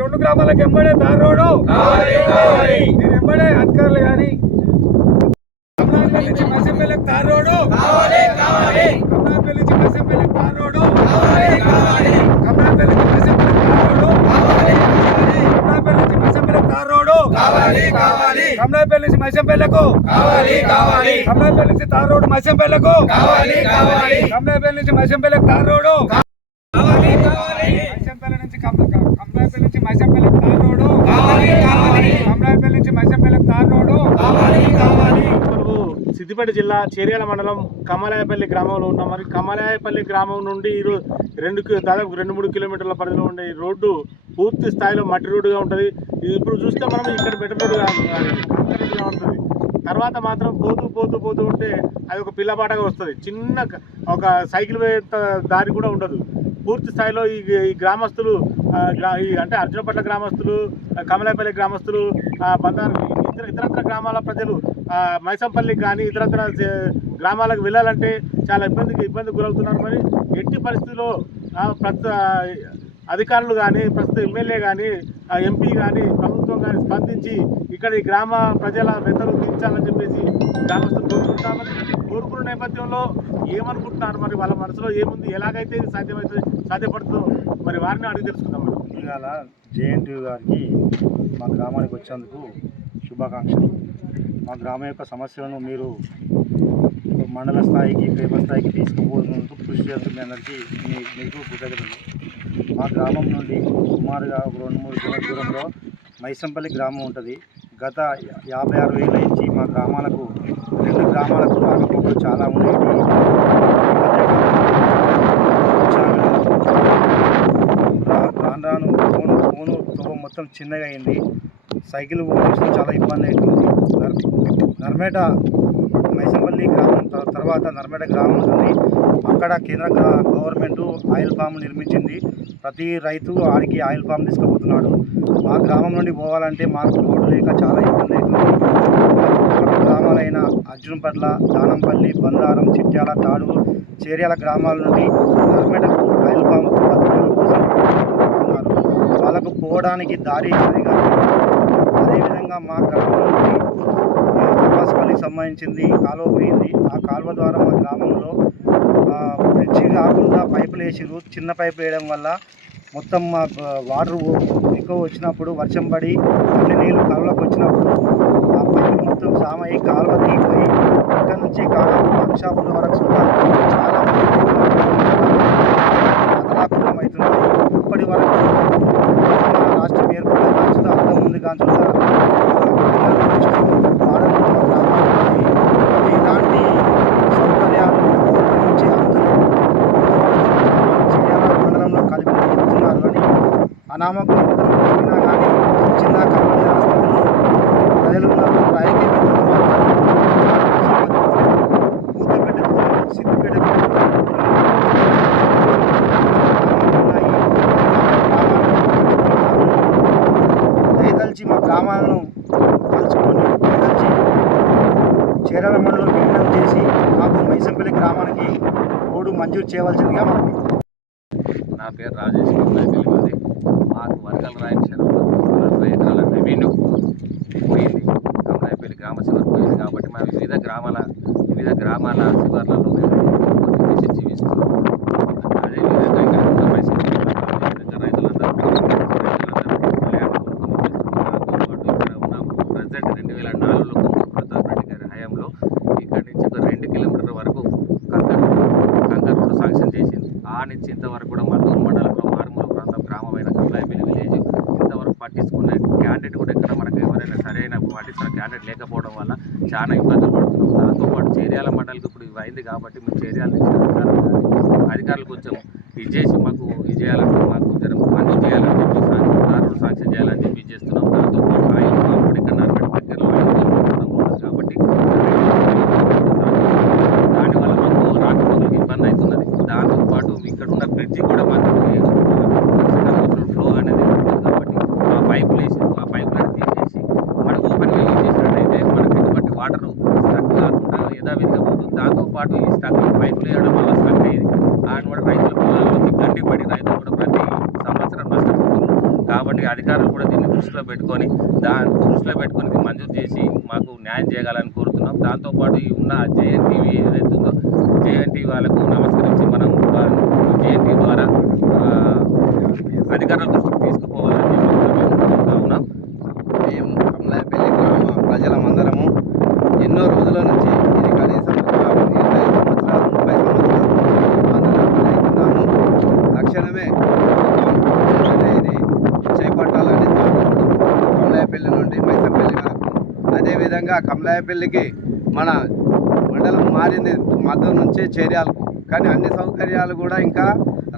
రెండు గ్రామాలకు ఎంబడే తార్ రోడ్డు. దీని ఎంబడే అధికారులు కానీ నుంచి మైసంపల్లి తార్ రోడ్డు. కమలాపల్లి నుంచి మైసంపల్లి తార్ రోడ్డు. కమలాపల్లి నుంచి మైసంపల్లి తార్ రోడ్డు. కమలాపల్లి నుంచి మైసంపల్లి తార్ రోడ్డు. కమలాపల్లి నుంచి మైసంపల్లకు కమలాపల్లి నుంచి తార్ రోడ్డు మైసంపల్లకు కమలాపల్లి నుంచి మైసంపల్లి తార్ రోడ్డు. మైసంపల్లి నుంచి నుంచి మైసంపల్లి తార్ రోడ్డు. కమలాపల్లి నుంచి మైసంపల్లి తార్ రోడ్డు. సిద్దిపేట జిల్లా చేర్యాల మండలం కమలాయపల్లి గ్రామంలో ఉన్నాం. మరి కమలాయపల్లి గ్రామం నుండి ఈ రెండు దాదాపు రెండు మూడు కిలోమీటర్ల పరిధిలో ఉండే ఈ రోడ్డు పూర్తి స్థాయిలో మట్టి రోడ్డుగా ఉంటుంది. ఇప్పుడు చూస్తే మనం ఇక్కడ కాంక్రీట్ రోడ్డుగా ఉంటుంది. తర్వాత మాత్రం పోతూ పోతూ పోతూ ఉంటే అది ఒక పిల్లపాటగా వస్తుంది. చిన్న ఒక సైకిల్ వేంత దారి కూడా ఉండదు. పూర్తి స్థాయిలో ఈ ఈ గ్రామస్తులు గ్రా- ఈ అంటే అర్జునపట్ల గ్రామస్తులు కమలాపల్లి గ్రామస్తులు బందారు ఇతర ఇతరత్ర గ్రామాల ప్రజలు మైసంపల్లి కానీ ఇతరత్ర గ్రామాలకు వెళ్ళాలంటే చాలా ఇబ్బందికి ఇబ్బంది గురవుతున్నారు మరి. ఎట్టి పరిస్థితుల్లో ప్రతి అధికారులు కానీ ప్రస్తుత ఎమ్మెల్యే కానీ ఎంపీ కానీ ప్రభుత్వం కానీ స్పందించి ఇక్కడ ఈ గ్రామ ప్రజల వెతలు తీర్చాలని చెప్పేసి గ్రామస్తులు కోరుకుంటామని కోరుకున్న నేపథ్యంలో ఏమనుకుంటున్నారు మరి? వాళ్ళ మనసులో ఏముంది? ఎలాగైతే ఇది సాధ్యపడుతుందో మరి వారిని అడిగి తెలుసుకుందాం ఇవాళ జేఎన్టీయూ గారికి మా గ్రామానికి వచ్చేందుకు శుభాకాంక్షలు. మా గ్రామం యొక్క సమస్యలను మీరు మండల స్థాయికి గ్రామ స్థాయికి తీసుకుపోతున్నందుకు కృషి చేస్తుంది అందరికీ మీ మీకు కృతజ్ఞతలు. మా గ్రామం నుండి సుమారుగా ఒక రెండు మూడు కిలోమీటర్ దూరంలో మైసంపల్లి గ్రామం ఉంటుంది. గత యాభై ఆరు వేల నుంచి మా గ్రామాలకు రెండు గ్రామాలకు రాకపోకలు చాలా ఉండేవి రాను రాను ఫోను ఫోను తువ్వ మొత్తం చిన్నగా అయింది. సైకిల్ పోవడానికి చాలా ఇబ్బంది అవుతుంది. నర్మేట మైసంపల్లి గ్రామం తర్వాత నర్మేట గ్రామం ఉంటుంది అక్కడ కేంద్ర గవర్నమెంట్ ఆయిల్ ఫామ్ నిర్మించింది. ప్రతి రైతు ఆడికి ఆయిల్ ఫామ్ తీసుకుపోతున్నాడు. మా గ్రామం నుండి పోవాలంటే మాకు రోడ్డు లేక చాలా ఇబ్బంది అవుతుంది. చుట్టుపక్కల గ్రామాలైన అర్జునపట్ల దానంపల్లి బందారం చిట్యాల తాడు చేర్యాల గ్రామాల నుండి నర్మేటకు ఆయిల్ ఫామ్ కోసం వాళ్ళకు పోవడానికి దారి సరిగా అదేవిధంగా మా గ్రామం నుండి మున్సిపాలిటీకి సంబంధించింది కాలువ పోయింది. ఆ కాలువ ద్వారా మా గ్రామంలో బ్రిడ్జి కాకుండా పైపులు వేసిరు చిన్న పైపు వేయడం వల్ల మొత్తం మా వాటర్ ఎక్కువ వచ్చినప్పుడు వర్షం పడి అన్ని నీళ్ళు కాలువలోకి వచ్చినప్పుడు ఆ పైపు మొత్తం జామ అయ్యి కాలువ దిగిపోయి ఇక్కడ నుంచి కాలువ షాపుల వరకు చాలా అతలాకులం అవుతున్నాయి ఇప్పటి వరకు మన రాష్ట్రం ఏర్పడే కాంచుతా అంత ముందు కాంచుతా ఇలాంటి సౌకర్యాలు గవర్నమెంట్ నుంచి అందుతలేవు చేయాల మండలంలో కలిపి చెప్తున్నారు కానీ అనామకు కానీ ప్రజలు సిద్దిపేట దయదలిచి మా గ్రామాలను కలుసుకొని దయదలిచి చేరాల మండలం విలీనం చేసి మాకు మైసంపల్లి గ్రామానికి రోడ్డు మంజూరు చేయవలసిందిగా మనం నా పేరు రాజేష్ కమలాపల్లి మాకు వర్గాల రాయల చెరువులో ఎకరాల రెవెన్యూ పోయింది. కమలాపల్లి గ్రామ శివారు పోయింది కాబట్టి మేము వివిధ గ్రామాల వివిధ గ్రామాల శివార్లలో మేము జీవిస్తున్నాం అదేవిధంగా ఇక్కడ ఉన్న మైసూరు రైతులందరూ రైతులందరూ ల్యాండ్ కొనుక్కొని చేస్తున్నారు. దాంతో పాటు ఇక్కడ ఉన్నాము ప్రజెంట్ రెండు వేల నాలుగులో కొమ్ము ప్రతాప్ రెడ్డి గారి హయాంలో ఇక్కడి నుంచి ఒక రెండు కిలోమీటర్ల వరకు కంకర్ కంకర్ రోడ్డు శాంక్షన్ చేసింది ఆ నుంచి ఇంతవరకు కూడా మద్దూరు మండలంలో మారుమూల ప్రాంతం గ్రామమైన కమలాయపల్లి విలేజ్ ఇంతవరకు పట్టించుకునే క్యాండిడేట్ కూడా ఇక్కడ మనకు ఎవరైనా సరైన పట్టించుకున్న క్యాండిడేట్ లేకపోవడం వల్ల చాలా ఇబ్బందులు పడుతున్నాం దాంతోపాటు చేర్యాల మండలికి ఇప్పుడు కాబట్టి మీ చర్యల నుంచి అధికారులు అధికారులు కొంచెం ఇది చేసి మాకు ఇది చేయాలని మాకు జర మంజూరు చేయాలని చెప్పి దారులు శాంక్షన్ చేయాలని చెప్పి చేస్తున్నాం దాంతోపాటు ఆయిల్ ఫామ్ కూడా ఇక్కడ నర్మేట దగ్గరలో ఆయిల్ ఫామ్ ఉండడం వల్ల కాబట్టి పైపులు వేయడం వల్ల స్ట్రక్ అయ్యింది ఆయన కూడా రైతుల పొలాల్లోకి గండి పడి రైతులు కూడా ప్రతి సంవత్సరం నష్టపోతున్నారు కాబట్టి అధికారులు కూడా దీన్ని దృష్టిలో పెట్టుకొని దాన్ని దృష్టిలో పెట్టుకొని మంజూరు చేసి మాకు న్యాయం చేయగలని కోరుతున్నాం. దాంతోపాటు ఈ ఉన్న జేఎన్టీవీ ఏదైతే ఉందో జేఎన్టీ వాళ్ళకు నమస్కరించి మనం జేఎన్టీవీ ద్వారా అధికారుల దృష్టికి తీసుకుపో చెప్పి మేము కోరుతా ఉన్నాం మేము కమలాయపల్లి గ్రామ ప్రజలమందరము ఎన్నో రోజుల నుంచి ఇది కనీసం ఒక ఇరవై సంవత్సరాలు ముప్పై సంవత్సరాల నుంచి ఇబ్బందులకు గురవుతున్నాము తక్షణమే ప్రభుత్వం వెంటనే ఇది చేపట్టాలని తాను కమలాయపల్లి నుండి మైసంపల్లి వరకు పెళ్ళికి మన మండలం మారింది మద్దతు నుంచి చేర్యాలకు. కానీ అన్ని సౌకర్యాలు కూడా ఇంకా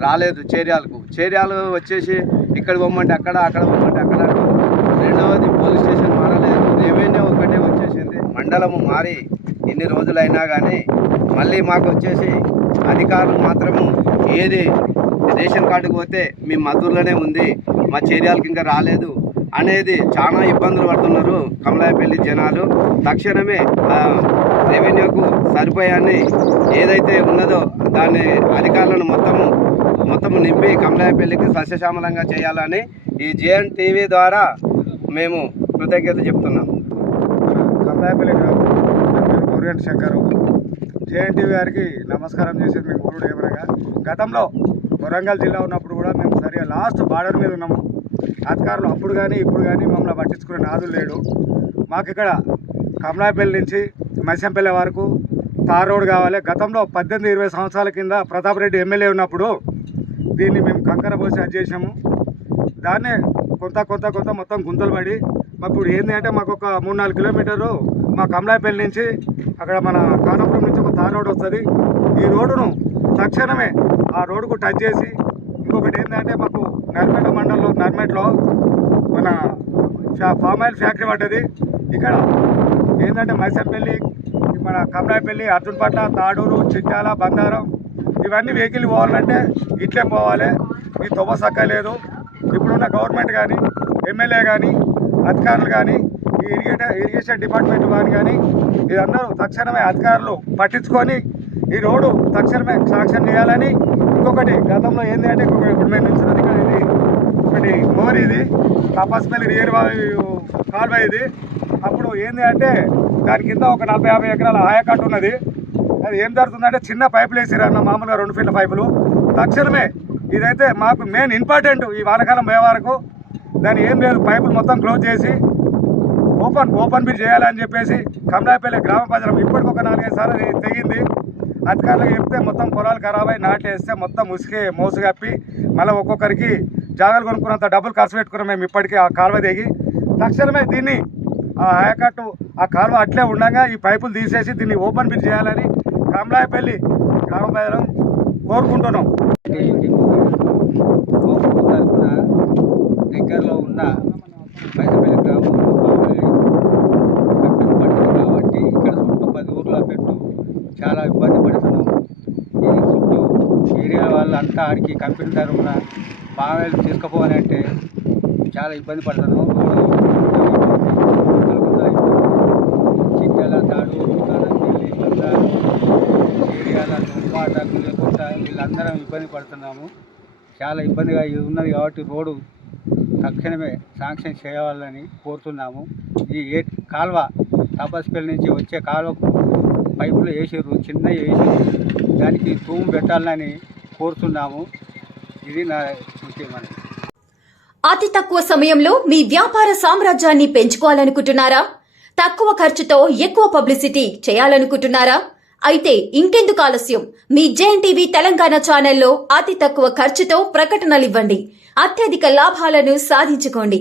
రాలేదు చేర్యాలకు. చేర్యాలు వచ్చేసి ఇక్కడ పొమ్మంటే అక్కడ అక్కడ పొమ్మంటే అక్కడ రెండవది పోలీస్ స్టేషన్ మారలేదు. రెవెన్యూ ఒకటే వచ్చేసింది. మండలము మారి ఎన్ని రోజులైనా కానీ మళ్ళీ మాకు వచ్చేసి అధికారులు మాత్రము ఏది రేషన్ కార్డుకు పోతే మీ మద్దూరులోనే ఉంది. మా చేర్యాలకు ఇంకా రాలేదు. అనేది చాలా ఇబ్బందులు పడుతున్నారు కమలాయపల్లి జనాలు. తక్షణమే రెవెన్యూకు సరిపోయాన్ని ఏదైతే ఉన్నదో దాన్ని అధికారులను మొత్తము మొత్తం నింపి కమలాయపల్లికి సస్యశ్యామలంగా చేయాలని ఈ జేఎన్ టీవీ ద్వారా మేము కృతజ్ఞత చెప్తున్నాం. కమలాయపల్లి గ్రామం. నా శంకర్. గౌరిగంటి శంకరు గారికి నమస్కారం చేసేది మేము ఊరుడు ఏమనగా గతంలో వరంగల్ జిల్లా ఉన్నప్పుడు కూడా మేము సరిగా లాస్ట్ బార్డర్ మీద ఉన్నాము. అధికారులు అప్పుడు కానీ ఇప్పుడు కానీ మమ్మల్ని పట్టించుకునే నాదు లేడు. మాకు ఇక్కడ కమలాపల్లి నుంచి మైసంపల్లి వరకు తార్ రోడ్ కావాలి. గతంలో పద్దెనిమిది ఇరవై సంవత్సరాల కింద ప్రతాప్ రెడ్డి ఎమ్మెల్యే ఉన్నప్పుడు దీన్ని మేము కంకర పోసి అది చేసాము దాన్నే కొంత కొంత కొంత మొత్తం గుంతలు పడి మాకు ఇప్పుడు ఏంటి అంటే మాకు ఒక మూడు నాలుగు కిలోమీటర్లు మా కమలాపల్లి నుంచి అక్కడ మన కానపురం నుంచి ఒక తార్ రోడ్ వస్తుంది. ఈ రోడ్డును తక్షణమే ఆ రోడ్డుకు టచ్ చేసి ఇంకొకటి ఏంటంటే మాకు నర్మేట మండలంలో నర్మేట్లో మన ఫామ్ ఆయిల్ ఫ్యాక్టరీ పడ్డది. ఇక్కడ ఏంటంటే మైసర్పల్లి మన కమలాపల్లి అర్జున్పట్ల తాడూరు చిట్టాల బంగారం ఇవన్నీ వెహికల్ పోవాలంటే ఇట్లే పోవాలి. ఈ తొవ్వ సక్క లేదు. ఇప్పుడున్న గవర్నమెంట్ కానీ ఎమ్మెల్యే కానీ అధికారులు కానీ ఈ ఇరిగేటర్ ఇరిగేషన్ డిపార్ట్మెంట్ వారు కానీ ఇదందరూ తక్షణమే అధికారులు పట్టించుకొని ఈ రోడ్డు తక్షణమే శాంక్షన్ చేయాలని ఇంకొకటి గతంలో ఏంది అంటే ఇంకొకటి ఇప్పుడు మేము నిల్చున్నది ఇక్కడ ఇది. ఒకటి మోరి ఇది. తపస్పల్లి రియర్ కాల్వ ఇది. అప్పుడు ఏంది అంటే దాని కింద ఒక నలభై యాభై ఎకరాల ఆయకట్టు ఉన్నది. అది ఏం జరుగుతుందంటే చిన్న పైపులు వేసిరన్న మామూలుగా రెండు ఫీట్ల పైపులు. తక్షణమే ఇదైతే మాకు మెయిన్ ఇంపార్టెంట్ ఈ వానకాలం పోయే వరకు దాన్ని ఏం లేదు పైపులు మొత్తం క్లోజ్ చేసి ఓపెన్ ఓపెన్ బిల్ చేయాలని చెప్పేసి కమలాపల్లి గ్రామ ప్రజలం ఇప్పటికొక నాలుగైదు సార్లు తెగింది. అధికారులకు చెప్తే మొత్తం పొలాలు ఖరాబ్ అయి నాటేస్తే మొత్తం ఉసికి మోసు కప్పి మళ్ళీ ఒక్కొక్కరికి జాగాలు కొనుక్కున్నంత డబ్బులు ఖర్చు పెట్టుకున్నాం మేము ఇప్పటికీ ఆ కాలువ దిగి. తక్షణమే దీన్ని ఆ ఆయకట్టు ఆ కాలువ అట్లే ఉండగా ఈ పైపులు తీసేసి దీన్ని ఓపెన్ బిల్ చేయాలని కమలాయపల్లి గ్రామ కోరుకుంటున్నాం. దగ్గరలో ఉన్న పైసపల్లి గ్రామంలో చాలా ఇబ్బంది పడుతున్నాము ఈ చుట్టూ ఏరియా వాళ్ళు అంతా ఆడికి కంపెనీ తరఫున బాబాయ్లు తీసుకుపోవాలంటే చాలా ఇబ్బంది పడుతున్నాము చిట్టాల తాడు ఏరియాల తుమ్మాట గుల్లకుంట వీళ్ళందరం ఇబ్బంది పడుతున్నాము. చాలా ఇబ్బందిగా ఇది ఉన్నది కాబట్టి రోడ్డు తక్షణమే శాంక్షన్ చేయాలని కోరుతున్నాము. ఈ ఏ కాలువ తపస్పల్లి నుంచి వచ్చే కాలువ పైపులు వేసారు చిన్న వేసారు దానికి తూము పెట్టాలని కోరుతున్నాము. ఇది నా ముఖ్యమైన అతి తక్కువ సమయంలో మీ వ్యాపార సామ్రాజ్యాన్ని పెంచుకోవాలనుకుంటున్నారా? తక్కువ ఖర్చుతో ఎక్కువ పబ్లిసిటీ చేయాలనుకుంటున్నారా? అయితే ఇంకెందుకు ఆలస్యం? మీ జెఎన్ టీవీ తెలంగాణ ఛానల్లో అతి తక్కువ ఖర్చుతో ప్రకటనలివ్వండి. అత్యధిక లాభాలను సాధించుకోండి.